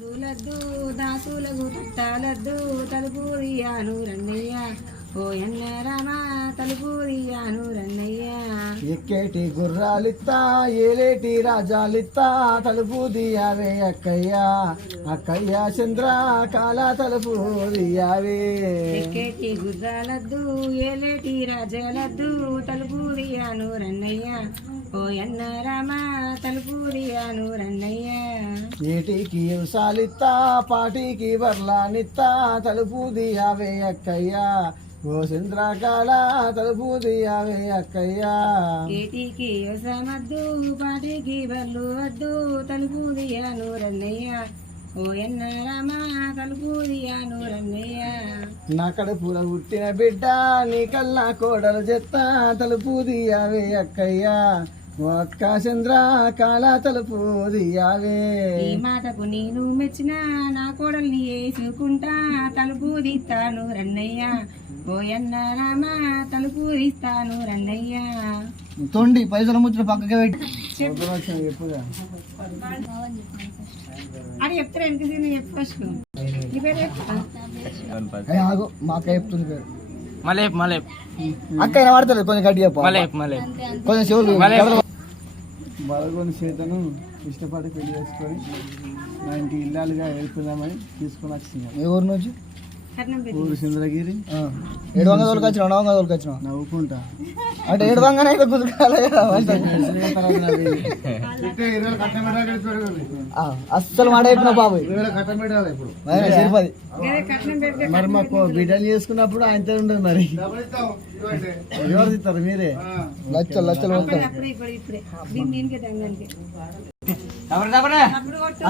దాసులద్దు దాసులకు చుట్టాలద్దు తలుపు తీయాను రన్నయ్య ఓ ఎన్న రామ తలుపు తీయాను రన్నయ్య. ఎక్కేటి గుర్రాలిత్తా ఏలేటి రాజాలిత్తా తలుపు దియావే అక్కయ్యా అక్కయ్యా చంద్ర కాల తలుపు దియావే. ఎక్కేటి గుర్రాలద్దు ఏలేటి రాజాలద్దు తలుపు తీయాను రన్నయ్య ఓ ఎన్న రామ తలుపు తీయాను రన్నయ్య. ఏటికి ఉసాలిత్తా పాటికి బర్లానిత్తా తలుపు దియావే అక్కయ్యా ఓ చంద్రకాల తలుపు దియావే అక్కయ్యా. ఏటికి వ్యవసాయమద్దు పాటికి బర్లు వద్దు తలుపు తీయాను రన్నయ్య ఓ ఎన్న రామ తలుపు తీయాను రన్నయ్య. నా కడుపుల పుట్టిన బిడ్డ నీ కల్లా కోడలు చెత్త తలుపు దియావే అక్కయ్యా ఓ అక్క చంద్ర కాల తలుపు దియావే. ఈ మాటకు నేను మెచ్చిన నా కోడల్ని వేసుకుంటా తలుపు తీస్తాను రన్నయ్య ఓ ఎన్న రామ తలుపు తీస్తాను రన్నయ్య. తొండి పైసలు ముచ్చిన పక్కకి పెట్టి చెప్పుగా అది చెప్తారా వెనక నేను చెప్పు ఫస్ట్ నీ పేరు చెప్తా. ఆగు మా అక్క చెప్తుంది పేరు మలేప్ మలేప్ అక్క అయినా వాడతారు కొంచెం గట్టి చెప్పు మలేప్ మలేప్ కొంచెం చెవులు మలేప్. బలగొని చేతను ఇష్టపడి పెళ్లి చేసుకొని మా ఇంటికి ఇల్లాలుగా వెళ్తున్నామని తీసుకొని వచ్చినాం. ఏ ఊరు నుంచి? కట్నం పెట్టి ఊరు సింద్రగిరి. 700 తోలుకు వచ్చిన 900 తోలుకు వచ్చిన నవ్వుకుంటా అంటే 700 అయితే కుదుకాలే అస్సలు మాట చెప్పిన బాబు కట్టం పెట్టాలి ఇప్పుడు సరిపది. అదే కట్నం పెడితే మరి మాకు బిడ్డలు చేసుకున్నప్పుడు ఆయనతో ఉండదు మరి ఎవరు తిస్తారు మీరే లచ్చలు లచ్చలు మొత్తం అప్పుడే ఇప్పుడే ఇప్పుడే దీనికి దంగానికి తప్పరా అప్పుడు కొట్టు